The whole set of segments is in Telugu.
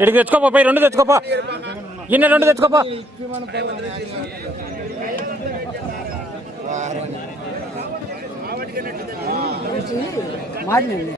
ఇటు తెచ్చుకోపా పోయి రెండు తెచ్చుకోపో. ఇన్న రెండు తెచ్చుకోపో. చాలు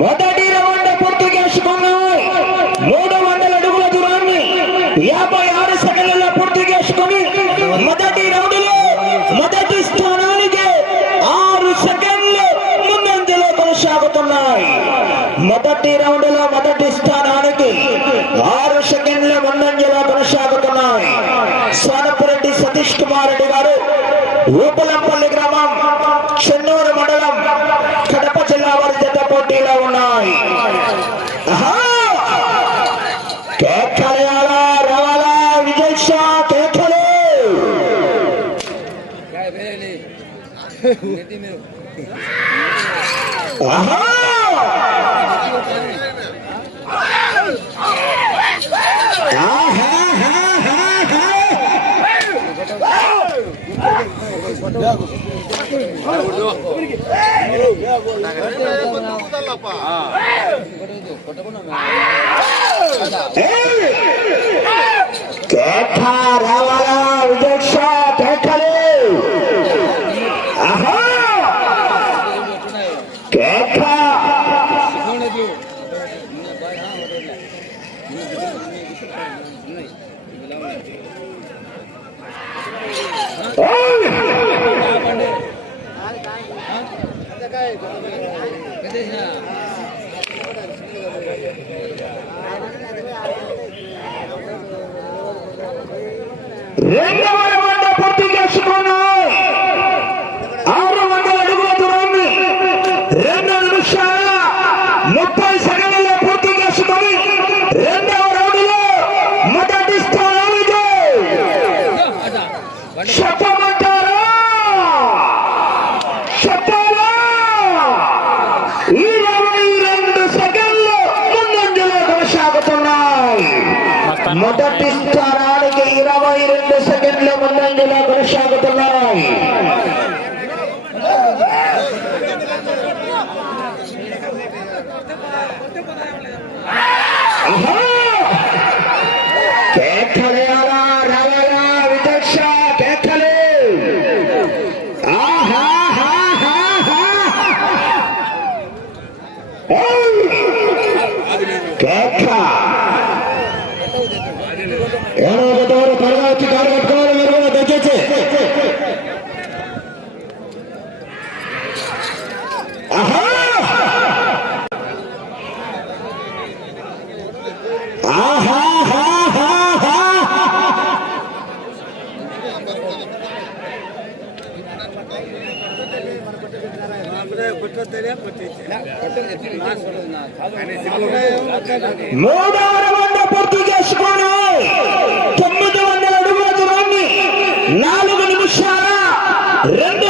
మొదటి రౌండ్ పూర్తి చేసుకున్నాయి మూడు వందల అడుగుల దూరాన్ని యాభై ఆరు సెకండ్లలో పూర్తి చేసుకుని మొదటి రౌండ్లో మొదటి స్థానానికి ఆరు సెకండ్లు ముందంజలో కొనసాగుతున్నాయి. మొదటి రౌండ్లో మొదటి స్థానానికి ఆరు సెకండ్ల ముందంజలో కొనసాగుతున్నాయి. సోనపురెడ్డి సతీష్ కుమార్ రెడ్డి గారు ఊపలంపల్లి గ్రామం చెన్నూరు మండలం కడప జిల్లా వారి జత పోటీలో ఉన్నాయి ఆహా! కేకలేయాలా, రావాలా, విజయ్ షా కేకలు ఆహా! కేక రావాలా విజక్ష కేకలు ఆహా! కేక ఏయ్! రెండవ రౌండ్ పూర్తి చేసుకున్నాయి ఆరు వందల అడుగుల దూరాన్ని రెండు నిమిషాల ముప్పై సెకండ్లలో పూర్తి చేసుకొని రెండవ రౌండ్లో మొదటి స్థానానికి చెప్పమంటారా? చెప్పాలా? ఇరవై రెండు సెకండ్లు ముందంజలో కొనసాగుతున్నాయి. మొదటి స్థానం సెకండ్ల కొనసాగుతున్నాం. కొనసాగుతున్నాయి ఆహా! కేకలేయాలా, రావాలా, విదక్ష, కేకలు. ఆహాహాహాహా. ఏయ్! కేక ఏడో ఒకటోరు త్వరగా వచ్చి కారు కట్టుకోవాలి మీరు కూడా దయచేసి ఆహా! ఆహాహాహాహా! మూడవ రౌండ్ పూర్తి చేసుకొని తొమ్మిది వందల అడుగుల దూరాన్ని నాలుగు నిమిషాల రెండు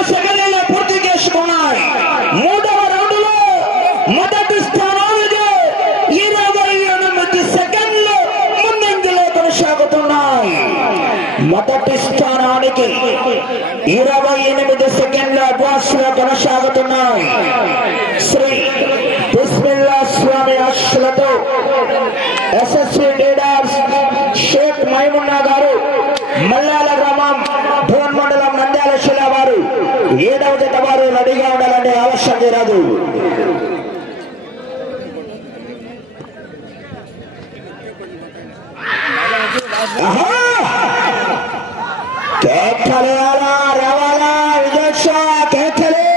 ఇరవై ఎనిమిది సెకండ్ల అభ్యాసులు లో కొనసాగుతున్నాయి శ్రీ బిస్మిల్లా స్వామి ఆశలతో ఎస్ఎస్సి లీడర్స్ షేక్ మైమున్నా గారు మల్లాల గ్రామం భువన్ మండలం నంద్యాల శిలా వారు ఏడవ జత వారు రెడీగా ఉండాలంటే ఆలస్యం చేయరాదు. ఆహా! కేకలేయాలా రావాలా విజక్ష కేకలే!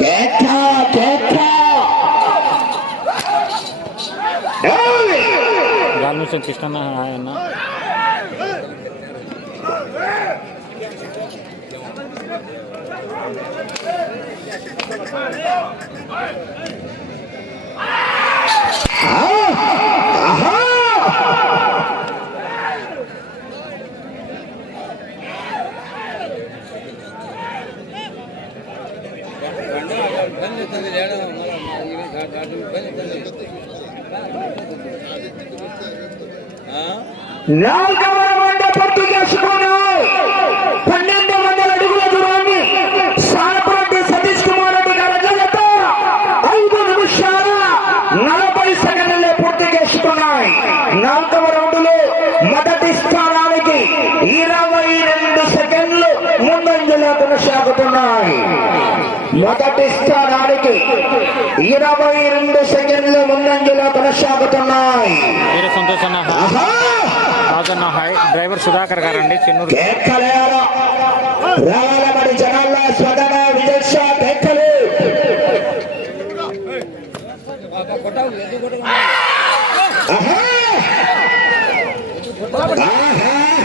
కేక కేక మిషన్ కృష్ణ హాయ్ అన్న ఆహా! రౌండ్ పూర్తి చేసుకున్నాయి పన్నెండు వందల అడుగుల దూరాన్ని సానపరెడ్డి సతీష్ కుమార్ రెడ్డి గారి జత ఐదు నిమిషాల నలభై సెకండ్లే పూర్తి చేసుకున్నాయి. నాలుగవ రౌండ్లో మొదటి స్థానానికి ఇరవై రెండు సెకండ్లు ముందంజలో కొనసాగుతున్నాయి. మొదటి స్థానానికి ఇరవై రెండు సెకండ్లు ముందంజలో కొనసాగుతున్నాయి. Santosh Rajanna hi driver Sudhakar Chinnuru!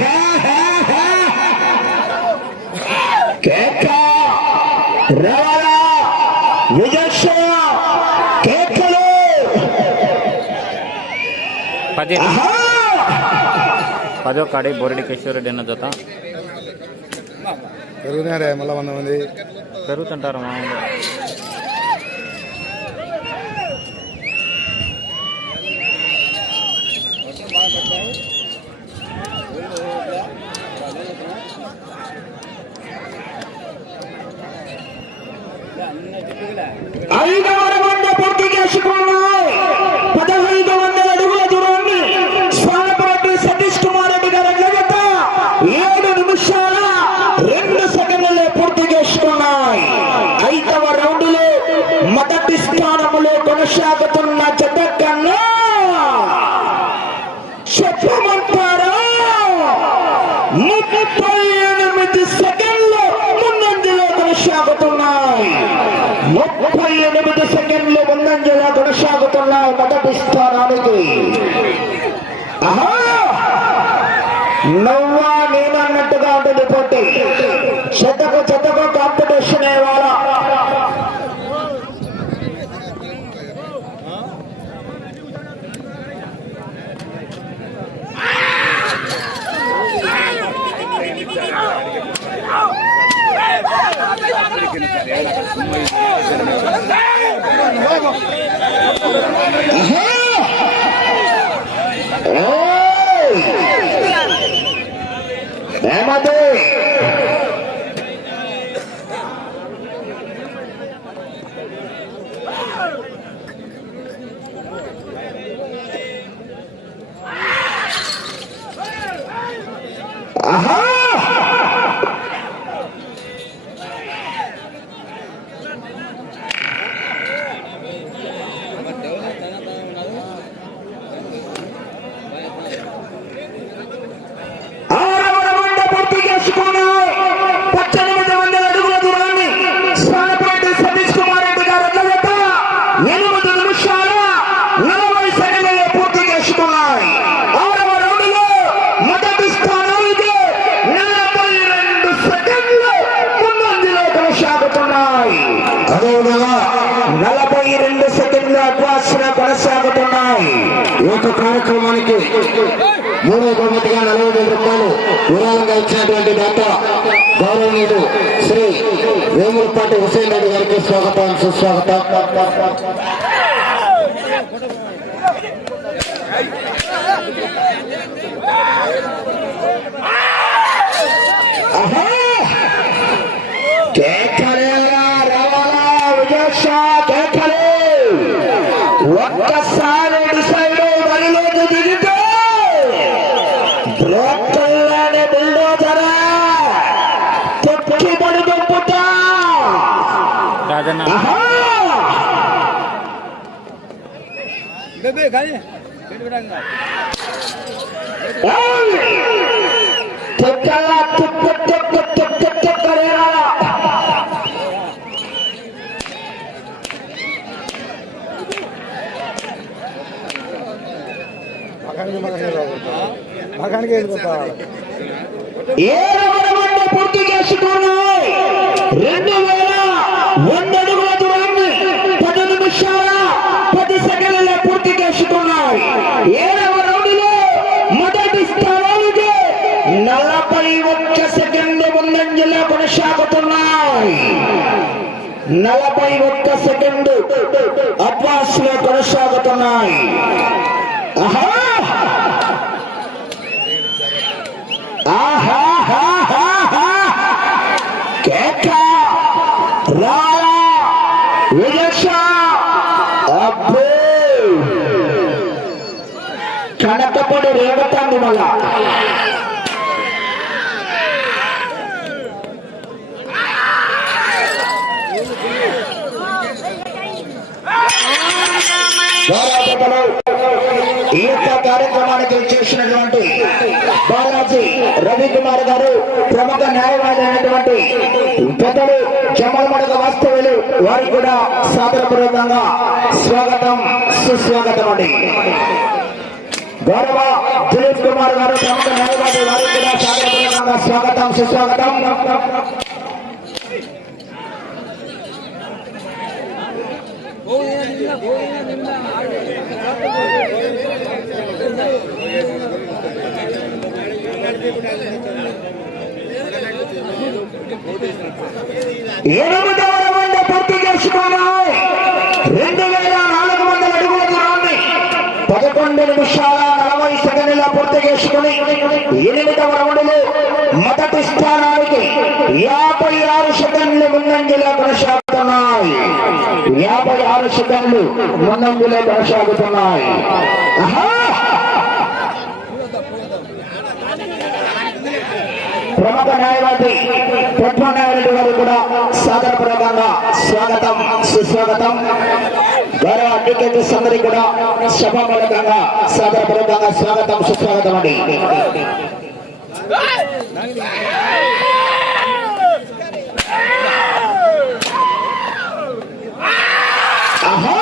ఆహాహాహాహా! కేక. రావాల? విజక్ష కేకలు. పది పదో కాడి బోరెడ్డి కిషోరెడ్డి అన్న జత. పెరుగుతున్నారే మళ్ళా వంద మంది. పెరుగుతుంటారు మామూలుగా ఐదవ రౌండ్ పూర్తి చేసుకున్నాయి పదహైదు వందల అడుగుల దూరాన్ని స్వామిరెడ్డి సతీష్ కుమార్ రెడ్డి గారి జగత ఏడు నిమిషాల రెండు సెకండ్లలో పూర్తి చేసుకున్నాయి ఐదవ రౌండ్లో మొదటి స్థానంలో కొనసాగుతున్న జత కన్నా చెప్పమంటారా ముప్పై ఎనిమిది సెకండ్లు ముందంజలో కొనసాగుతున్నాయి ముప్పై ఎనిమిది సెకండ్లు ముందంజలో కొనసాగుతున్నాయి మొదటి స్థానానికి ఆహా! నువ్వా నేనన్నట్టుగా ఉంటుంది పోటీ చెత్తకు చెత్తకు ఏమది ఆహా ఆరవ రౌండ్ పూర్తి చేసుకుని పద్దెనిమిది వందల అడుగుల దూరాన్ని స్వామిరెడ్డి సతీష్ కుమార్ రెడ్డి గారు జత ఎనిమిది నిమిషాల నలభై సెకండ్లలో పూర్తి చేసుకున్నాయి ఆరవ రౌండ్లో మొదటి స్థానానికి నలభై రెండు సెకండ్లు ముందంజలో కొనసాగుతున్నాయి నలభై రెండు సెకండ్ల అడ్వాన్స్ కొనసాగుతున్నాయి యొక్క కార్యక్రమానికి మూడో బహుమతిగా నలభై వేల రూపాయలు విరాళంగా ఇచ్చినటువంటి దాత గౌరవనీయుడు శ్రీ వేములపాటి హుసేన్ రెడ్డి గారికి స్వాగతం సుస్వాగతం ఆహా! ఒక్కసారి డిసైడ్ వరిలోకి దిగితే బ్రోకల్లానే బుల్డోజరా తొక్కి పడి దొప్పుతా రాజన్న ఆహా! ఏయ్! పూర్తి చేసుకున్నాయి రెండు వేల వంద అడుగుల దూరాన్ని పది నిమిషాల పది సెకండ్ల పూర్తి చేసుకున్నాయి ఏడవ రౌండ్లో మొదటి స్థానానికి నలభై ఒక్క సెకండ్ ముందంజలో కొనసాగుతున్నాయి. నలభై ఒక్క సెకండ్ అడ్వాన్స్లో కొనసాగుతున్నాయి. ఆహా. కనకపడి రేగుతాంది మళ్ళా గౌరవపేటలో ఈ యొక్క కార్యక్రమానికి చేసినటువంటి బాలాజీ రవికుమార్ గారు ప్రముఖ న్యాయవాది అయినటువంటి పెద్దలు జమ్మలమడగ వాస్తవులు వారికి కూడా సాదరపూర్వకంగా స్వాగతం సుస్వాగతం అండి. గౌరవ దిలీప్ కుమార్ గారు ప్రముఖ న్యాయవాది వారికి కూడా సాదరపూర్వకంగా స్వాగతం సుస్వాగతం. ఎనిమిదవ రౌండ్ పూర్తి చేసుకున్నాయి రెండు వేల నాలుగు వందల అడుగుల దూరాన్ని పదకొండు నిమిషాల నలభై సెకండ్ల పూర్తి చేసుకుని ఎనిమిదవ రౌండ్లో మొదటి స్థానానికి యాభై ఆరు సెకండ్లు ముందంజలో కొనసాగుతున్నాయి. యాభై ఆరు సెకండ్లు ముందంజలో కొనసాగుతున్నాయి. ప్రముఖ న్యాయవాది పద్మనాయుడు గారు కూడా సాదరపూర్వకంగా స్వాగతం సుస్వాగతం. గౌరవ టికెట్స్ అందరికీ కూడా సభామూలకంగా సాదరపూర్వకంగా స్వాగతం సుస్వాగతం అండి. ఆహా!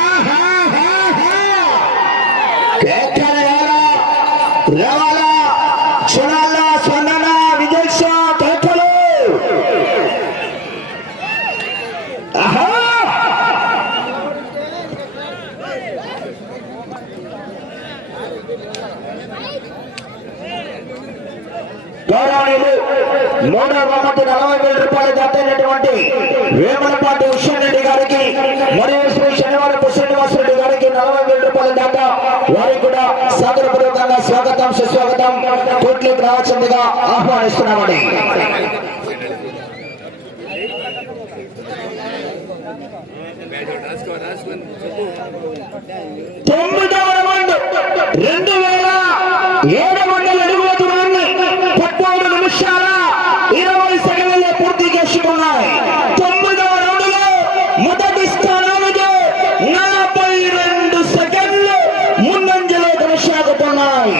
ఆహాహాహాహాహా! కేకలేరా రావాలా చూడాలా స్పందన విజక్ష కేకలు ఆహా రూపాయలు మూడవ బహుమతి నలభై వేల రూపాయలు దాటైనటువంటి వేమలపాటి ఉషారెడ్డి గారికి మరియు శ్రీ శనివారపు శ్రీనివాస రెడ్డి గారికి నలభై వేల రూపాయలు దాట. వారికి కూడా సాగరపూర్వకంగా స్వాగతం సుస్వాగతం. కోట్లకు రావాల్సిందిగా ఆహ్వానిస్తున్నామండి. తొమ్మిదవ రెండు రెండు వేల ఏడు వందల అడుగుల దూరాన్ని పదమూడు నిమిషాల ఇరవై సెకండ్లలో పూర్తి చేసుకున్నాయి తొమ్మిదవ రౌండ్లో మొదటి స్థానానికి నలభై రెండు సెకండ్లు ముందంజలో కొనసాగుతున్నాయి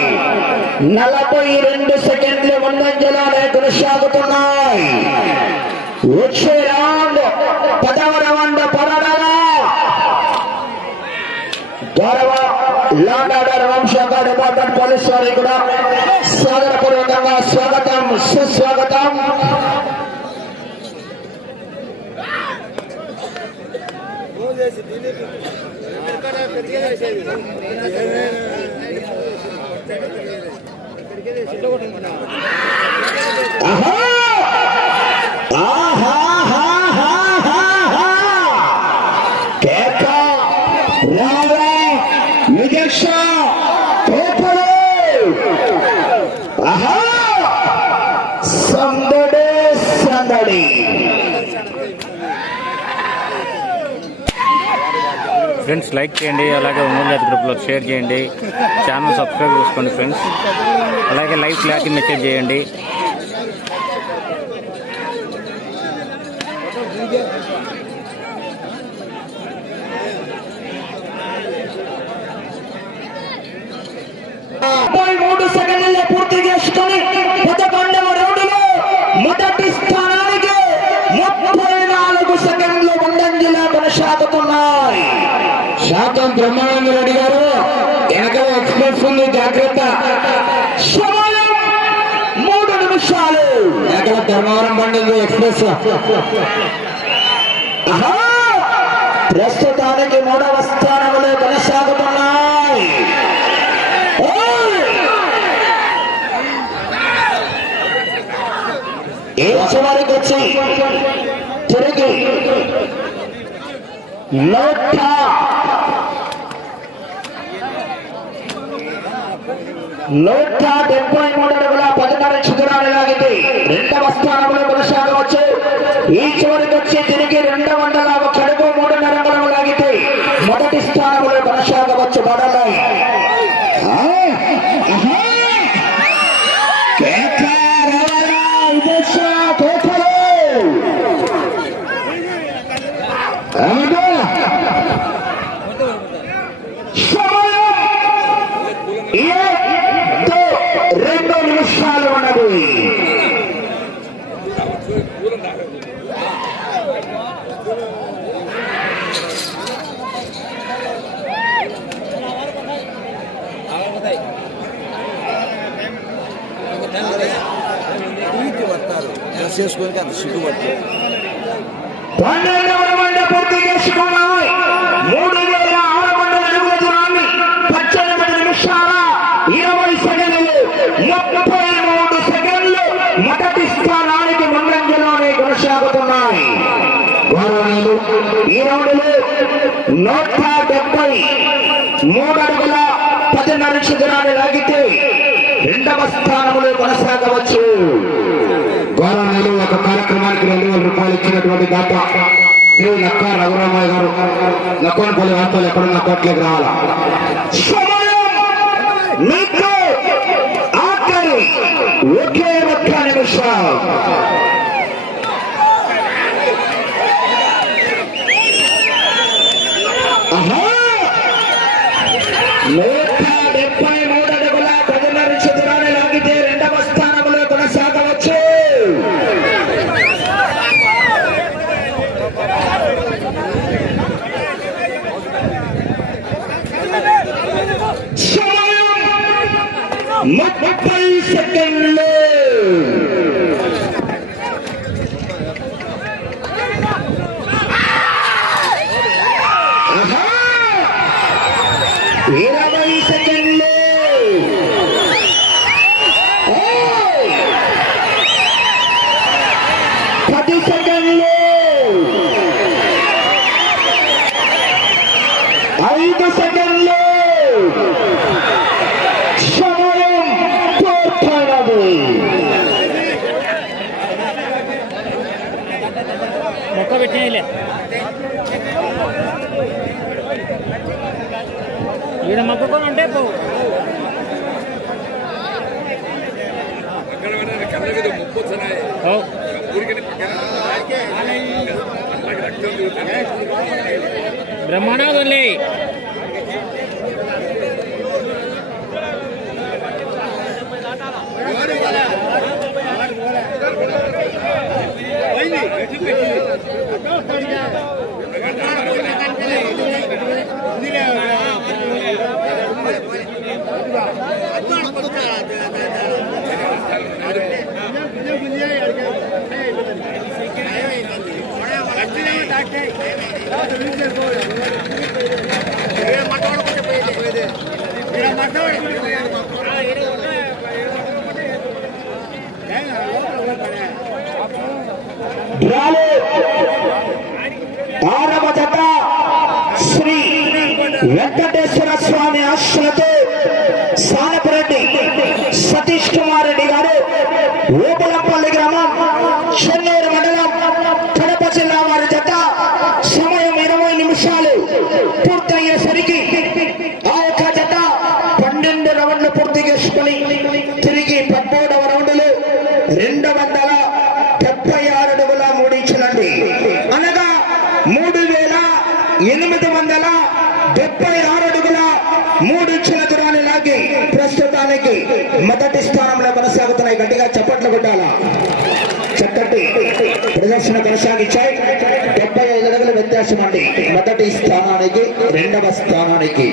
నలభై రెండు సెకండ్లు ముందంజలోనే కొనసాగుతున్నాయి వచ్చే రౌండ్ పదవ రౌండ్ పరడలా గౌరవ లాండ్ ఆర్డర్ వంశంగా డిపార్ట్మెంట్ పోలీస్ వారికి కూడా సాగరపూర్వకంగా స్వాగతం సుస్వాగతం. చేసి ఆహా! ఫ్రెండ్స్ లైక్ చేయండి అలాగే ఒంగోలు జాతి గ్రూప్లో షేర్ చేయండి. ఛానల్ సబ్స్క్రైబ్ చేసుకోండి ఫ్రెండ్స్. అలాగే లైవ్ క్లారిటీ మెసేజ్ చేయండి. మూడు సెకండ్ పూర్తి చేసుకొని పదకొండవ రౌండ్లో మొదటి స్థానానికి ముప్పై నాలుగు సెకండ్లు ముందంజలా కొనసాగుతున్నాయి శాతం బ్రహ్మానంద రెడ్డి గారు. వెనకాల ఎక్స్ప్రెస్ ఉంది జాగ్రత్త. సమయం మూడు నిమిషాలు. వెనకల ధర్మవరం పండుగ ఎక్స్ప్రెస్. ప్రస్తుతానికి మూడవ స్థానంలో కొనసాగుతున్నాయి. ఓయ్! ఏ చివరికి వచ్చి తిరిగి నూట నూట డెబ్బై మూడు అడుగుల పదిన్నర చిగురాలు లాగితే రెండవ స్థానంలో కొనసాగవచ్చు. ఈ చివరికి వచ్చి తిరిగి రెండు వందల ఒక అడుగు మూడు నరంగలం లాగితే మొదటి స్థానంలో కొనసాగవచ్చు బడలాయి రెండు నిమిషాలు ఉన్నది చేసుకొని అంత సిగ్గుపడుతుంది పన్నెండవ మూడు వేల ఆరు వందల అడుగుల దూరాన్ని పద్దెనిమిది నిమిషాల ఇరవై సెకండ్లు ముప్పై మూడు సెకండ్లు మొదటి స్థానానికి ముందంజలోనే కొనసాగుతున్నాయి. ఈ రౌండ్లో నూట డెబ్బై మూడు అడుగుల పదిన్నర శిఖరాన్ని లాగితే రెండవ స్థానంలో కొనసాగవచ్చు. గౌరవనీయులు ఒక కార్యక్రమానికి రెండు వేల రూపాయలు ఇచ్చినటువంటి దాత శ్రీ నక్క రఘురామయ్య గారు నక్కోనపల్లి వార్తలు ఎక్కడున్న కోట్లకి రావాలా సమయం మీకు ఆఖరి ఒకే ఒక్క నిమిషం ఆహా! నూట డెబ్బై మూడు అడుగుల పదిన్నర చతురాన్ని లాగితే రెండవ స్థానంలో కొనసాగవచ్చు సమయం ముప్పై సెకండ్లు ఆహా! ఇరవై సెకండ్లు ఓయ్! పది సెకండ్లు ఐదు సెకండ్లు సమయం పూర్తయినది మొక్క పెట్టినలే. ఈడ మొక్కకొని ఉంటే పో. ఓ. బ్రహ్మాండంగా వదిలే డ్రాలో ఆరవ జత శ్రీ వెంకటేశ్వర స్వామి ఆశలతో సానపరెడ్డి సతీష్ కుమార్ రెడ్డి గారు ఓబలపల్లి గ్రామం చెన్నూరు మండలం కడప జిల్లా వారి జత సమయం ఇరవై నిమిషాలు పూర్తయ్యేసరికి ఆ యొక్క జత పన్నెండు రౌండ్లు పూర్తి చేసుకుని తిరిగి పద్మూడవ రౌండ్లు రెండు వందల డెబ్బై ఆరు అడుగుల మూడించులండి అనగా మూడు వేల ఎనిమిది వందల డెబ్బై ఆరు అడుగుల మూడు ఇచ్చిన దూరాన్ని లాగి ప్రస్తుతానికి మొదటి స్థానంలో కొనసాగుతున్నాయి గట్టిగా చప్పట్లు కొట్టాలా చక్కటి ప్రదర్శన కొనసాగించాయి డెబ్బై ఐదు అడుగుల వ్యత్యాసం అండి మొదటి స్థానానికి రెండవ స్థానానికి